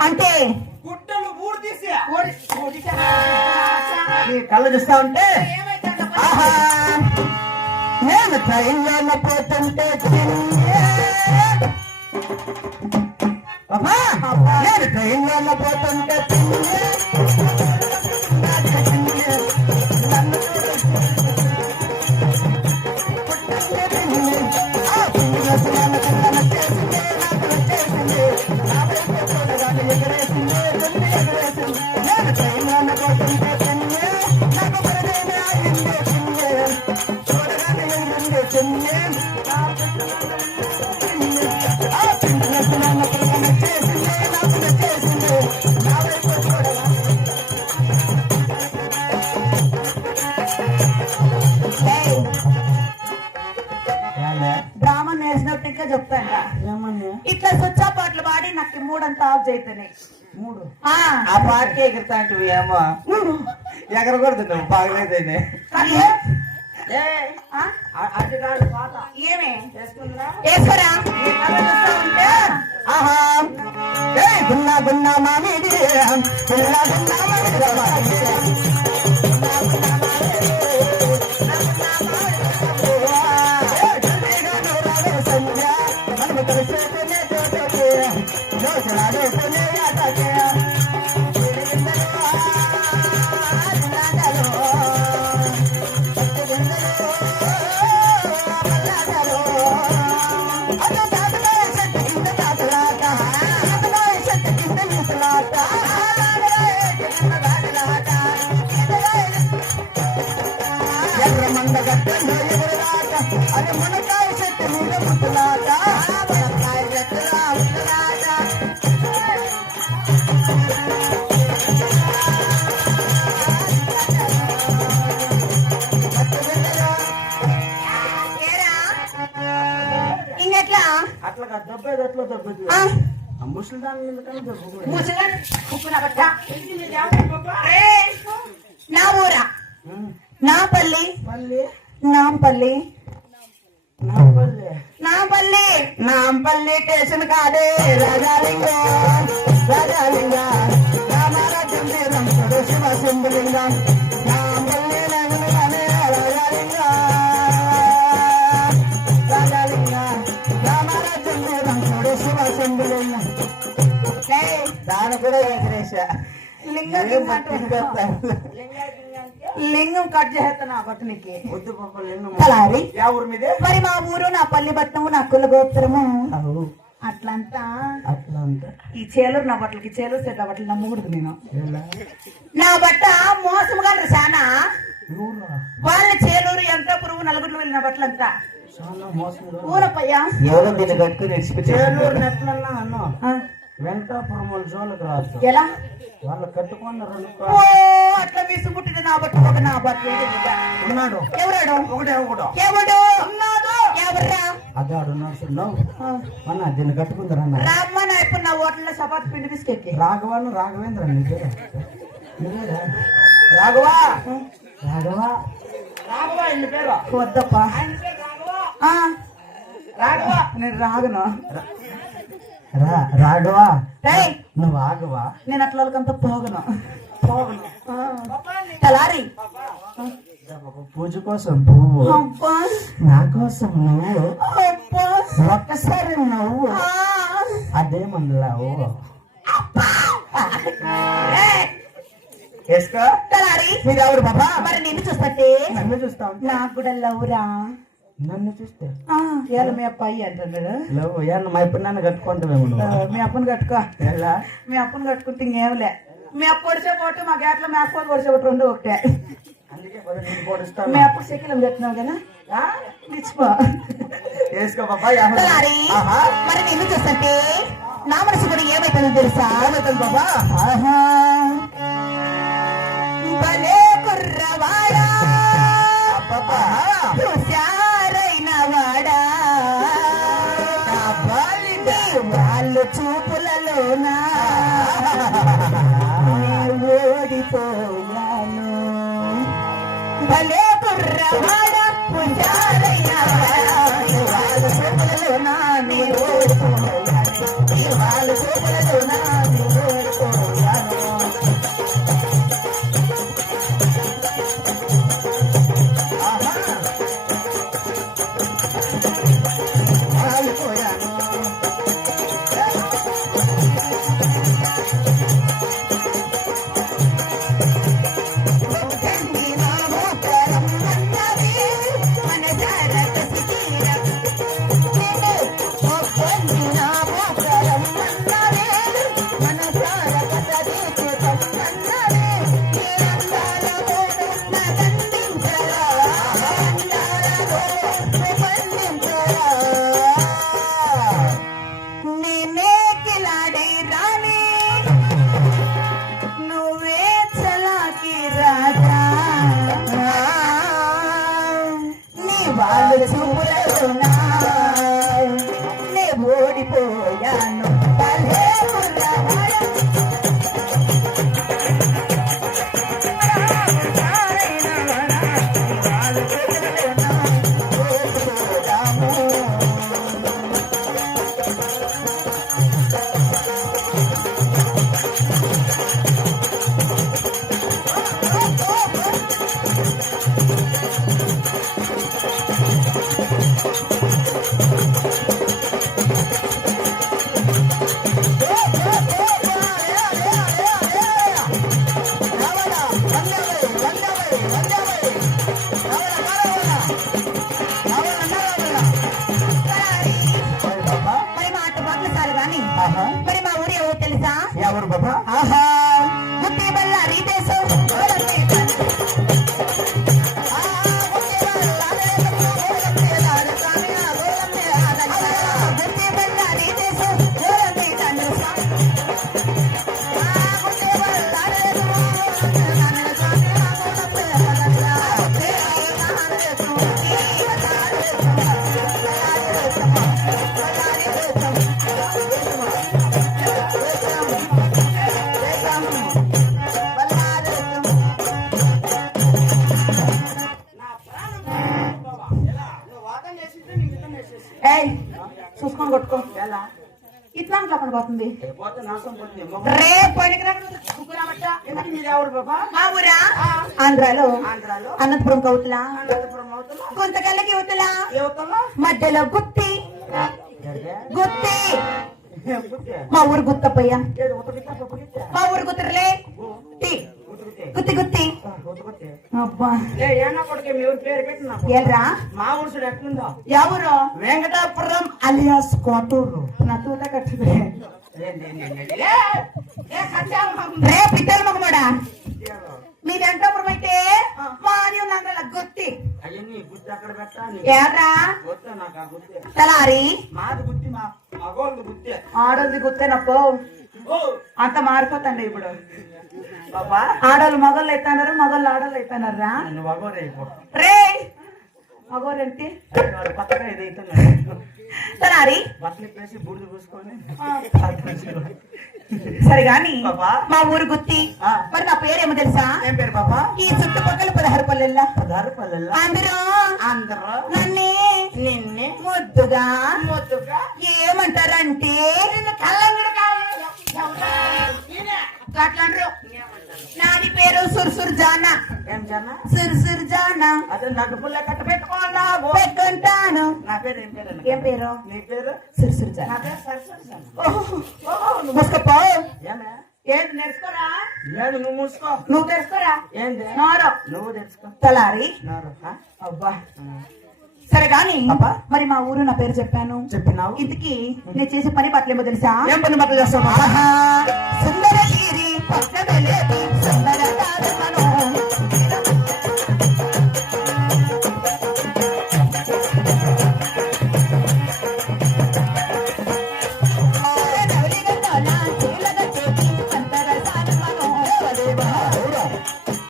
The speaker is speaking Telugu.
అంటే గుడ్డలు ఊరు తీసి. కళ్ళు చూస్తా ఉంటే? ఆహా. నేను ట్రైన్లో పోతుంటే నేను ట్రైన్లో పోతుంటే ఇట్లా స్వచ్ఛ పాటలు పాడి నాకు మూడంతా ఆఫ్ చేతనే మూడు? ఆ, ఆ పాటకి ఎగురుతా అంటే ఏమో ఎగరకూడదు నువ్వు బాగలేదని కానీ, ఆ, అది కాదు పాట ఏమే చేసుకుందా వేసుకోరా ఈ కథ చూస్తా ఉంటే ఆహా ఏ గున్నా గున్నా మామిడి గున్నా గున్నా మామిడి మామిడి. అట్లా కాదు, దబ్బేది ముసలి దాని బట్ట. రే, నా ఊరా? నాంపల్లి నాంపల్లి నాంపల్లి స్టేషన్ కాదే. రాజాలింగం రాజాలింగం. రామారాజ్యం శివ శంభులింగం. దాని కూడా ఎగరేస లింగం కట్ చేస్తున్నా బట్టనికి తలారి. ఊరి మీదే? మరి మా ఊరు నా పల్లి పట్నము నా కుల గోత్రము. అట్లంతా. అట్లా అంట ఈ చేలూరు నా బట్టలకి చేలూరు సెట్ బట్టలు నమ్మకూడదు నేను. నా బట్ట మోసముగా చాలా ఊరా వాళ్ళ చేలూరు ఎంత పురుగు నలుగురు వెళ్ళిన బట్టలంతా. ఊరపయ్యా ఎవరో దీన్ని కట్టుకుని చేలూరు నెట్లన్నా అన్నా వెంకటాపురం వాళ్ళ జోలికి రాదు. ఎలా? వాళ్ళు కట్టుకున్న రెండు అట్లా విసుగుట్టిన నా బట్ట ఒక నా బట్ట ఉన్నాడు. ఎవరాడు? ఒకటే ఒకటో. ఎవడు? ఎవరా? అదాడు అన్న దీన్ని కట్టుకుందరన్న రామ్మ నా ఇప్పుడు నా ఓట్ల చపాతి పిండి బిస్కెట్ రాఘవాను రాఘవేంద్ర నీ పేరు? నీవేరా? రాఘవా! రాఘవా? రాఘవా ఇన్ని పేరు? వద్దప్ప. ఆ, రాఘవా. నేను రాగను రా రాఘవా. నువ్వు ఆగవా? నేను అట్లా వాళ్ళకంతా పోగను. తలారి. పూజ కోసం పువ్వు. నా కోసం నువ్వు ఒక్కసారి నువ్వు. ఆ, అదే వేసుకో తలారి. మీరు ఎవరు బాబా? మరి నిన్ను చూస్తే నన్ను చూస్తా. నాకు కూడా లవ్రా నన్ను చూస్తే? మీ అబ్బాయి అంటున్నాడు లవ్ ఏమన్నా మా ఇప్పుడు నన్ను కట్టుకుంటామేమో మీ అప్పని కట్టుకో. ఎలా? మీ అప్పని కట్టుకుంటే ఇంకేంలే మీ అప్పు పొడిచే పోటు మా గేట్లో మీ అప్పని పొడిచే పోటు రెండు ఒకటే. నేను మీ అప్పుడు శకిలం చెప్తున్నావు కదా? నిచ్చిపో వేసుకో బాబా. మరి నిన్ను చూస్తుంటే నా మనసు కూడా ఏమైతుందో తెలుసా? ఏమవుతుంది బాబా? ఆహా. నే வந்தாவே வந்தாவே ఎవరు బాబా? మా ఊరా? ఆంధ్రాలో. అనంతపురం కవుతులా? కొంతకల్లకి యువతలా మధ్యలో గుత్తి. గుత్తి. మా ఊరు గుత్తపయ్య. మా ఊరు గుత్తరలే టీ. గుత్తి గుత్తి అబ్బా. మీ ఊరు మా ఎట్లుందో. ఎవరు? వెంకటాపురం అలియాస్ కోటూరు. నా తూట కట్టుకునే. రే పిట్టల మగమడా మీది అంటాపురం అయితే మాది ఉందంటే గుత్తి. అయ్యో నీ గుర్తు గుర్తే తలారి? గుర్తి అంత మారిపోతండి ఇప్పుడు. బాబా ఆడోళ్ళు మగోళ్ళు అవుతున్నారు మగోళ్ళు ఆడోళ్ళు నన్ను మగోరే అయిపో. రే! వేసి బూడిద పూసుకొని సరే గాని పాపా. మా ఊరు గుత్తి. మరి నా పేరేమో తెలుసా? ఏం పేరు బాబా ఈ చుట్టుపక్కల పదహారు పల్లెల్లా. పదహారు పల్లెల్లో. అందరూ? అందరూ? నన్నే? నిన్నే? ముద్దుగా? మొత్తుగా ఏమంటారంటే? అట్లండ్రు నాది పేరు సుర్సుర్ జానా. ఏం జన? సుర్సుర్ జానా. అదే నాకు పుల్ల కట్ట పెట్టుకుంటాను. నా పేరు ఏం పేరు? ఏం పేరు? నీ పేరు? సుర్సుర్ నా జానా. పేరు సరస్వతి జన. మూసుకోపో. ఏమే ఏంటి నేర్చుకోరా? నువ్వు మూసుకో. నువ్వు తెరుచుకోరా ఏంది? నోరు. నువ్వు తెచ్చుకో తలారి. నారు? అబ్బా. సరే గాని అబ్బా. మరి మా ఊరు నా పేరు చెప్పాను. చెప్పినావు? ఇంతకి నేను చేసే పని పట్లేమో తెలుసా? ఏం పని బట్టలు చేస్తావు